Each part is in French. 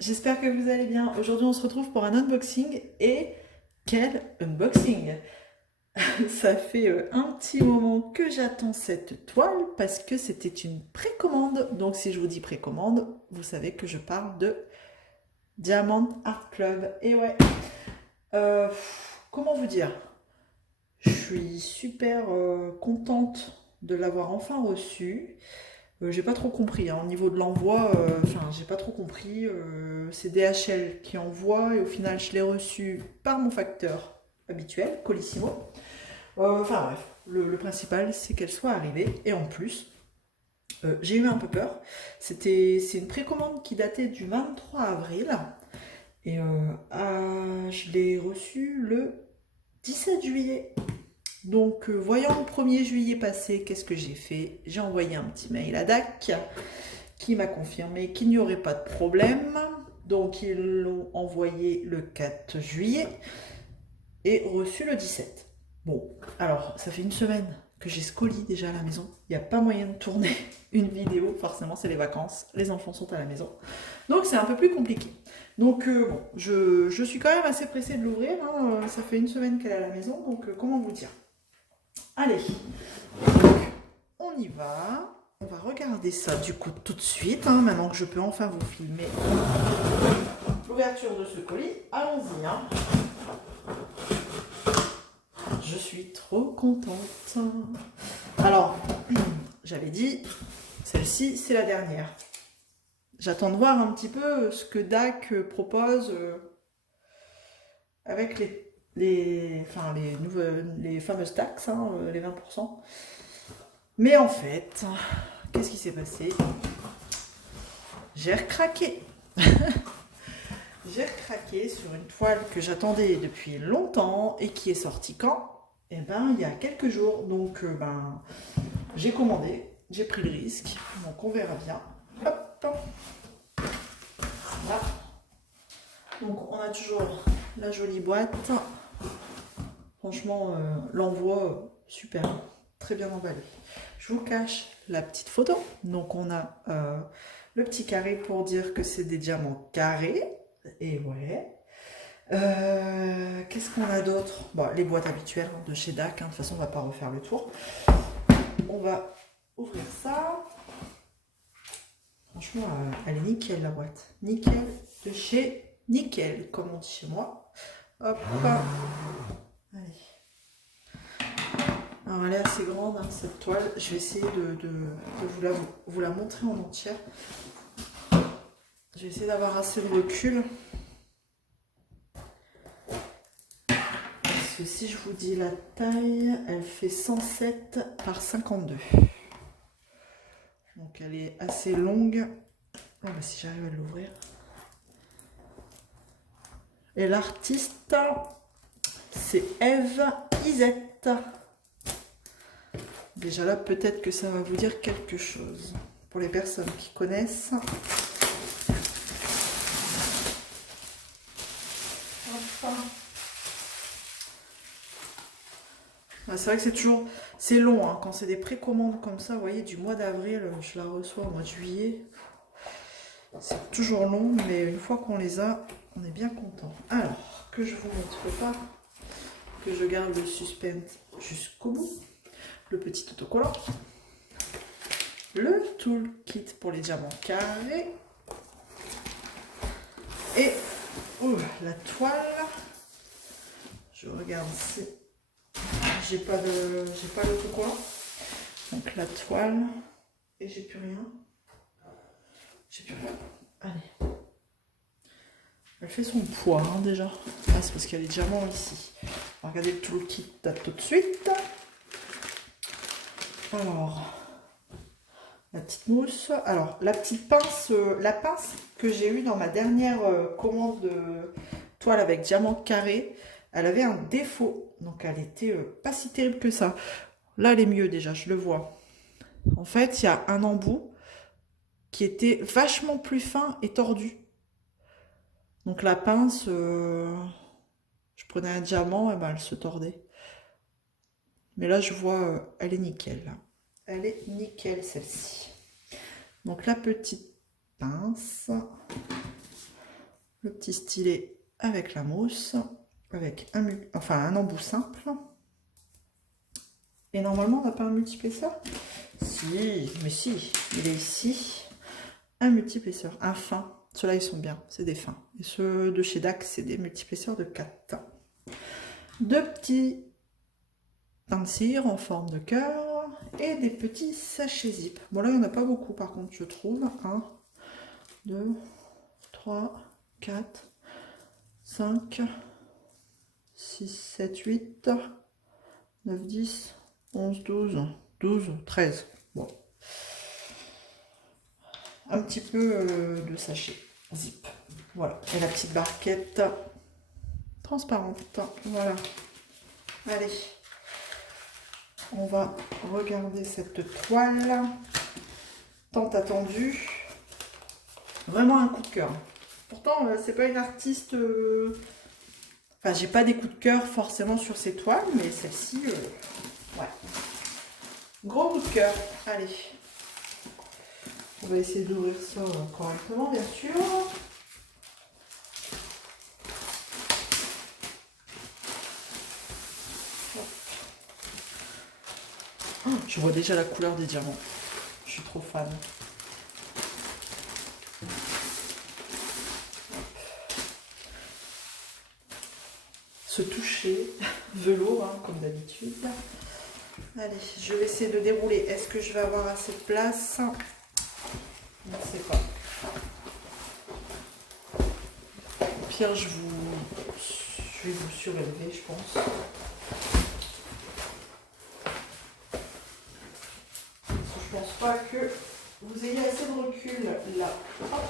j'espère que vous allez bien. Aujourd'hui, on se retrouve pour un unboxing et quel unboxing! Ça fait un petit moment que j'attends cette toile parce que c'était une précommande. Donc, si je vous dis précommande, vous savez que je parle de Diamond Art Club. Et ouais, euh, comment vous dire? Je suis super contente de l'avoir enfin reçu. J'ai pas trop compris, hein. Au niveau de l'envoi, enfin, j'ai pas trop compris. C'est DHL qui envoie et au final, je l'ai reçu par mon facteur habituel, Colissimo. Enfin bref, le principal, c'est qu'elle soit arrivée et en plus, j'ai eu un peu peur. C'est une précommande qui datait du 23 avril et je l'ai reçue le 17 juillet. Donc, voyant le 1er juillet passé, qu'est-ce que j'ai fait? J'ai envoyé un petit mail à DAC qui m'a confirmé qu'il n'y aurait pas de problème. Donc, ils l'ont envoyé le 4 juillet et reçu le 17. Bon, alors, ça fait une semaine que j'ai ce colis déjà à la maison. Il n'y a pas moyen de tourner une vidéo. Forcément, c'est les vacances. Les enfants sont à la maison. Donc, c'est un peu plus compliqué. Donc, bon, je suis quand même assez pressée de l'ouvrir, hein. Ça fait une semaine qu'elle est à la maison. Donc, comment vous dire? Allez, donc on y va. On va regarder ça du coup tout de suite, hein, maintenant que je peux enfin vous filmer l'ouverture de ce colis. Allons-y, hein. Je suis trop contente. Alors, j'avais dit, celle-ci c'est la dernière. J'attends de voir un petit peu ce que DAC propose avec les fameuses taxes, hein, les 20%. Mais en fait, qu'est-ce qui s'est passé? J'ai recraqué. J'ai recraqué sur une toile que j'attendais depuis longtemps et qui est sortie quand? Eh ben, il y a quelques jours. Donc, j'ai commandé, j'ai pris le risque. Donc, on verra bien. Hop. Là. Donc, on a toujours la jolie boîte. Franchement, l'envoi, super. Très bien emballé. Je vous cache la petite photo. Donc, on a le petit carré pour dire que c'est des diamants carrés. Et ouais. Qu'est-ce qu'on a d'autre? Bon, les boîtes habituelles de chez DAC. Hein. De toute façon, on va pas refaire le tour. On va ouvrir ça. Franchement, elle est nickel la boîte. Nickel de chez Nickel, comme on dit chez moi. Hop. Allez. Alors, elle est assez grande, hein, cette toile. Je vais essayer de vous la montrer en entière. Je vais essayer d'avoir assez de recul. Parce que si je vous dis la taille, elle fait 107 par 52. Donc elle est assez longue. Oh, bah, si j'arrive à l'ouvrir. Et l'artiste, c'est Eve Isette. Déjà là, peut-être que ça va vous dire quelque chose. Pour les personnes qui connaissent. C'est vrai que c'est toujours, c'est long, hein, quand c'est des précommandes comme ça, vous voyez, du mois d'avril, je la reçois au mois de juillet. C'est toujours long, mais une fois qu'on les a, on est bien content. Alors, que je vous montre pas, que je garde le suspense jusqu'au bout. Le petit autocollant. Le toolkit pour les diamants carrés. Et la toile. Je regarde si j'ai pas l'autocollant. Donc la toile. Et j'ai plus rien. J'ai plus rien. Allez. Elle fait son poids, hein, déjà. Ah, c'est parce qu'il y a les diamants ici. On va regarder le toolkit tout de suite. Alors, la petite mousse. Alors, la petite pince, la pince que j'ai eue dans ma dernière commande de toile avec diamant carré, elle avait un défaut. Donc, elle était pas si terrible que ça. Là, elle est mieux déjà, je le vois. En fait, il y a un embout qui était vachement plus fin et tordu. Donc, la pince, je prenais un diamant, et ben, elle se tordait. Mais là, je vois, elle est nickel. Là. Elle est nickel, celle-ci. Donc, la petite pince. le petit stylet avec la mousse, avec un embout simple. Et normalement, on n'a pas un multi-épaisseur? Si, mais si, il est ici. Un multi-épaisseur, un fin. Ceux-là, ils sont bien, c'est des fins. Et ceux de chez DAC, c'est des multi-épaisseurs de 4. Deux petits pains de cire en forme de cœur et des petits sachets zip. Bon, là, il n'y en a pas beaucoup, par contre, je trouve. 1, 2, 3, 4, 5, 6, 7, 8, 9, 10, 11, 12, 12, 13. Bon. Un petit peu de sachet zip. Voilà. Et la petite barquette transparente. Voilà. Allez. On va regarder cette toile. Tant attendue. Vraiment un coup de cœur. Pourtant, c'est pas une artiste... Enfin, j'ai pas des coups de cœur forcément sur ces toiles, mais celle-ci, ouais. Gros coup de cœur. Allez. On va essayer d'ouvrir ça correctement, bien sûr. Oh, je vois déjà la couleur des diamants. Je suis trop fan. Ce toucher velours, hein, comme d'habitude. Allez, je vais essayer de dérouler. Est-ce que je vais avoir assez de place? Je ne sais pas. Au pire, je vais vous surélever, je pense. Je pense pas que vous ayez assez de recul là. Hop.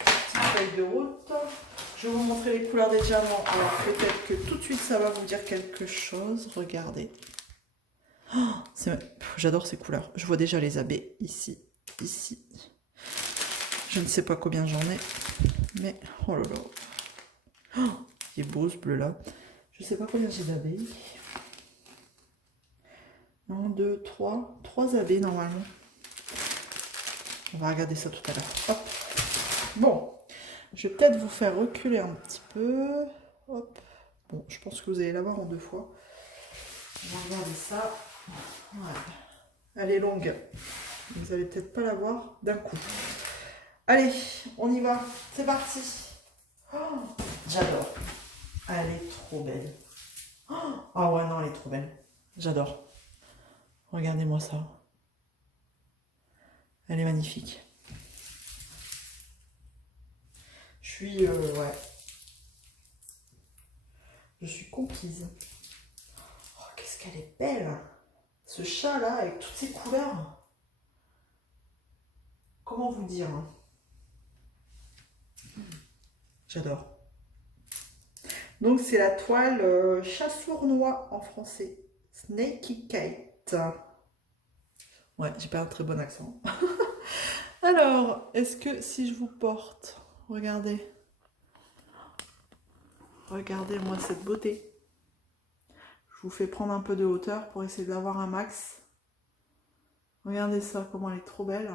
Petite feuille de route. Je vais vous montrer les couleurs des diamants. Alors peut-être que tout de suite ça va vous dire quelque chose. Regardez. Oh, j'adore ces couleurs. Je vois déjà les abeilles ici, ici. Je ne sais pas combien j'en ai, mais oh là là. Oh, il est beau ce bleu là. Je ne sais pas combien j'ai d'abeilles. 1, 2, 3. 3 abeilles normalement. On va regarder ça tout à l'heure. Hop. Bon. Je vais peut-être vous faire reculer un petit peu. Hop. Bon, je pense que vous allez l'avoir en 2 fois. On va regarder ça. Voilà. Elle est longue. Vous allez peut-être pas la voir d'un coup. Allez, on y va. C'est parti. Oh, j'adore. Elle est trop belle. Ah ouais, non, elle est trop belle. J'adore. Regardez-moi ça. Elle est magnifique. Je suis, ouais. Je suis conquise. Oh, qu'est-ce qu'elle est belle. Ce chat là, avec toutes ces couleurs. Comment vous dire, hein. J'adore. Donc c'est la toile chat sournois en français. Snaky Kite. Ouais, j'ai pas un très bon accent. Alors, est-ce que si je vous porte, regardez. Regardez-moi cette beauté. Je vous fais prendre un peu de hauteur pour essayer d'avoir un max. Regardez ça, comment elle est trop belle.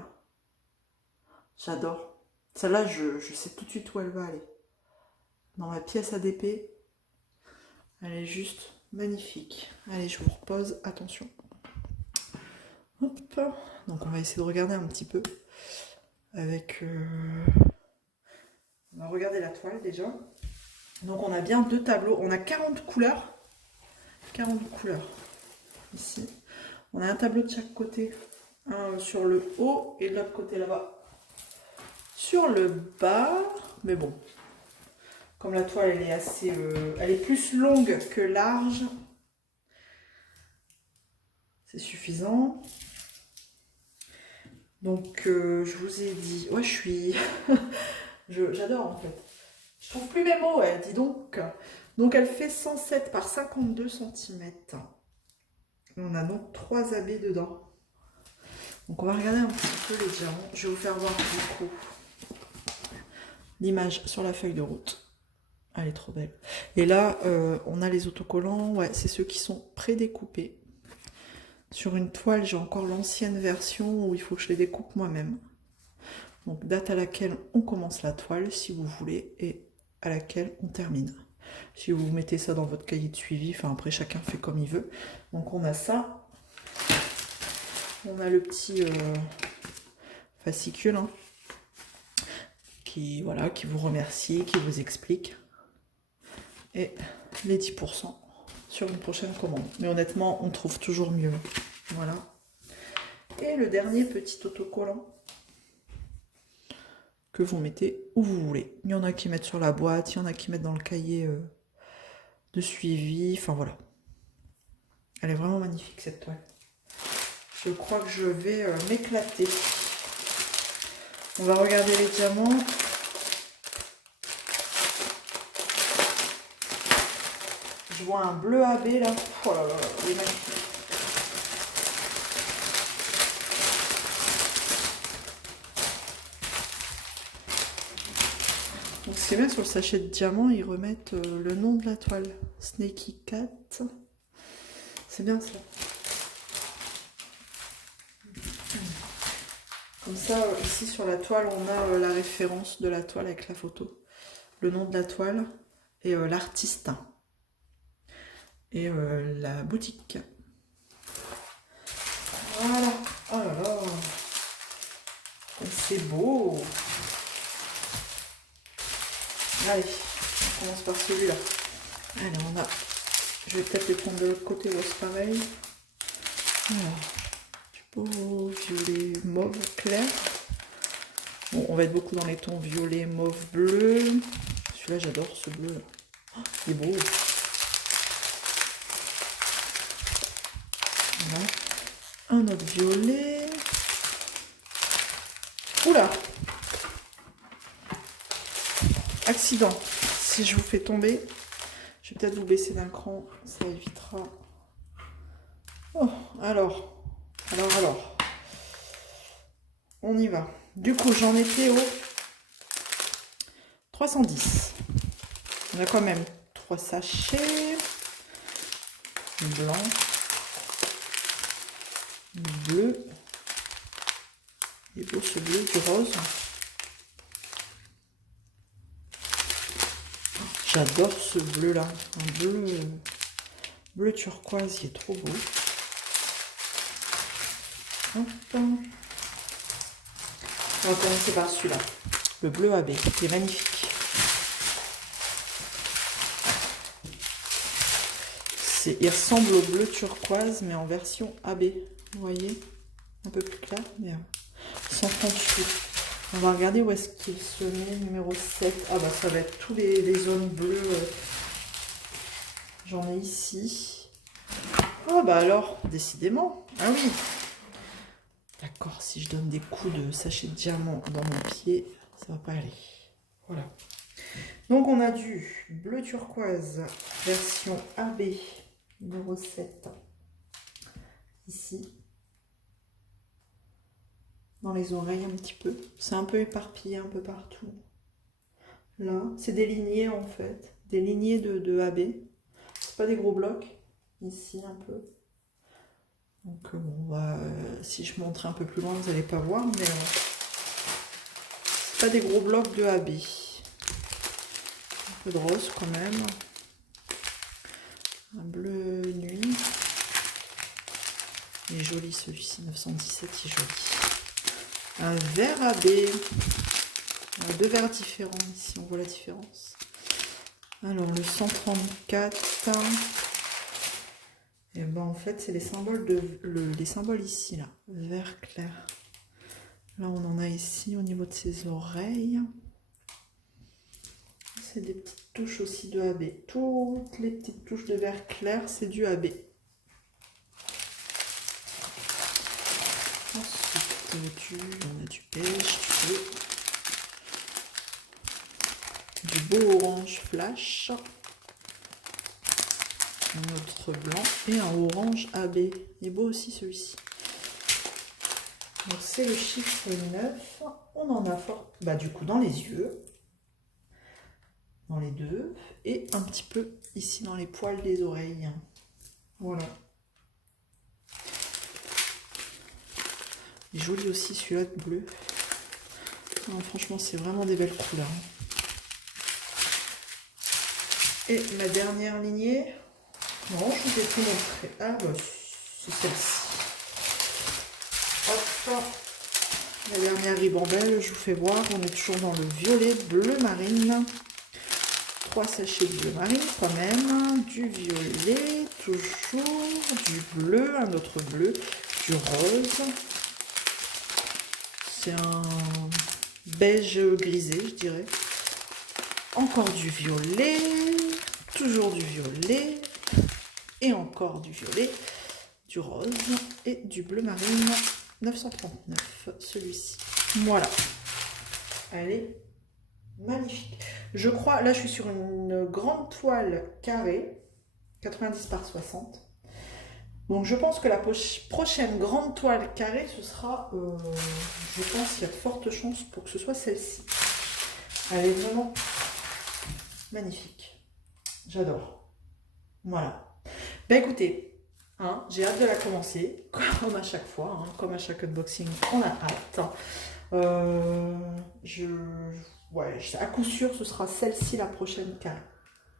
J'adore. Celle-là, je sais tout de suite où elle va aller. Dans ma pièce ADP. Elle est juste magnifique. Allez, je vous repose. Attention. Hop. Donc, on va essayer de regarder un petit peu. Avec... On va regarder la toile déjà. Donc, on a bien 2 tableaux. On a 40 couleurs. 40 couleurs. Ici. On a un tableau de chaque côté. Un sur le haut et de l'autre côté là-bas. Sur le bas. Mais bon. Comme la toile, elle est assez... elle est plus longue que large. C'est suffisant. Donc, je vous ai dit... Ouais, je suis... J'adore, en fait. Je trouve plus mes mots, elle, dis donc. Donc, elle fait 107 par 52 cm. On a donc 3 abeilles dedans. Donc, on va regarder un petit peu les diamants. Je vais vous faire voir du coup l'image sur la feuille de route. Elle est trop belle. Et là, on a les autocollants. Ouais, c'est ceux qui sont prédécoupés. Sur une toile, j'ai encore l'ancienne version où il faut que je les découpe moi-même. Donc, date à laquelle on commence la toile, si vous voulez. Et à laquelle on termine. Si vous mettez ça dans votre cahier de suivi, enfin après chacun fait comme il veut. Donc on a ça. On a le petit fascicule hein, qui vous remercie, qui vous explique. Et les 10% sur une prochaine commande. Mais honnêtement, on trouve toujours mieux. Voilà. Et le dernier petit autocollant que vous mettez où vous voulez. Il y en a qui mettent sur la boîte, il y en a qui mettent dans le cahier de suivi. Enfin voilà. Elle est vraiment magnifique cette toile. Je crois que je vais m'éclater. On va regarder les diamants. Je vois un bleu AB là. Oh là là, il est magnifique. Donc ce qui est bien sur le sachet de diamant, ils remettent le nom de la toile. Snaky Cat. C'est bien ça. Comme ça, ici sur la toile, on a la référence de la toile avec la photo. Le nom de la toile et l'artiste. Et la boutique. Voilà. Oh là là. C'est beau. Allez, on commence par celui-là. Allez, on a... Je vais peut-être les prendre de l'autre côté, c'est pareil. Alors, du beau violet mauve clair. Bon, on va être beaucoup dans les tons violet, mauve, bleu. Celui-là, j'adore ce bleu. Oh, il est beau. Voilà. Un autre violet. Oula! Accident. Si je vous fais tomber, je vais peut-être vous baisser d'un cran, ça évitera. Oh, alors. On y va. Du coup, j'en étais au 310. On a quand même 3 sachets. Blanc. Bleu. Il est beau ce bleu, du rose. J'adore ce bleu là, un bleu turquoise, il est trop beau. Hop. On va commencer par celui-là, le bleu AB, qui est magnifique. Il ressemble au bleu turquoise, mais en version AB, vous voyez, un peu plus clair, mais 138. On va regarder où est-ce qu'il se met, numéro 7. Ah bah ça va être tous les zones bleues. J'en ai ici. Ah bah alors, décidément. Ah oui. D'accord, si je donne des coups de sachet de diamant dans mon pied, ça va pas aller. Voilà. Donc on a du bleu turquoise, version AB, numéro 7. Ici. Dans les oreilles un petit peu. C'est un peu éparpillé un peu partout. Là, c'est des lignées en fait. Des lignées de AB. C'est pas des gros blocs. Ici un peu. Donc on va, si je montre un peu plus loin, vous n'allez pas voir, mais c'est pas des gros blocs de AB. Un peu de rose quand même. Un bleu nuit. Il est joli celui-ci, 917, il est joli. Un vert AB. On a 2 verres différents ici, on voit la différence. Alors le 134. Et ben en fait c'est les symboles les symboles ici là, vert clair. Là on en a ici au niveau de ses oreilles. C'est des petites touches aussi de AB. Toutes les petites touches de vert clair, c'est du AB. Ensuite, on a du beige, du beau orange flash, un autre blanc et un orange AB. Il est beau aussi celui-ci. Donc c'est le chiffre 9. On en a fort, bah du coup dans les yeux, dans les deux, et un petit peu ici dans les poils des oreilles. Voilà. Il est joli aussi celui-là de bleu. Non, franchement, c'est vraiment des belles couleurs. Et ma dernière lignée, non, je vous ai tout montré. Ah bah, c'est celle-ci. Hop, la dernière ribambelle, je vous fais voir, on est toujours dans le violet bleu marine. 3 sachets de bleu marine quand même, du violet, toujours, du bleu, un autre bleu, du rose. C'est un beige grisé, je dirais. Encore du violet, toujours du violet, et encore du violet, du rose et du bleu marine 939, celui-ci. Voilà. Elle est magnifique. Je crois, là je suis sur une grande toile carrée, 90 par 60. Donc je pense que la prochaine grande toile carrée, ce sera, je pense qu'il y a de fortes chances pour que ce soit celle-ci. Elle est vraiment magnifique. J'adore. Voilà. Ben écoutez, hein, j'ai hâte de la commencer, comme à chaque fois, hein, comme à chaque unboxing, on a hâte. Ouais, à coup sûr, ce sera celle-ci la prochaine carrée.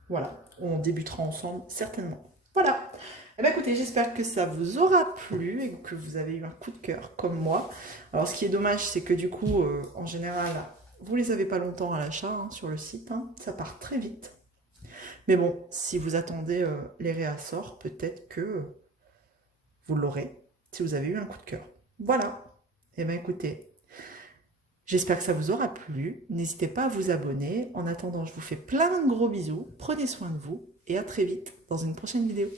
Voilà, on débutera ensemble, certainement. Voilà. Eh bien, écoutez, j'espère que ça vous aura plu et que vous avez eu un coup de cœur comme moi. Alors, ce qui est dommage, c'est que du coup, en général, vous les avez pas longtemps à l'achat hein, sur le site. Hein, ça part très vite. Mais bon, si vous attendez les réassorts, peut-être que vous l'aurez si vous avez eu un coup de cœur. Voilà. Eh bien, écoutez, j'espère que ça vous aura plu. N'hésitez pas à vous abonner. En attendant, je vous fais plein de gros bisous. Prenez soin de vous et à très vite dans une prochaine vidéo.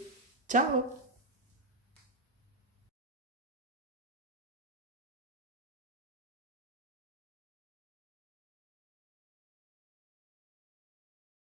Ciao!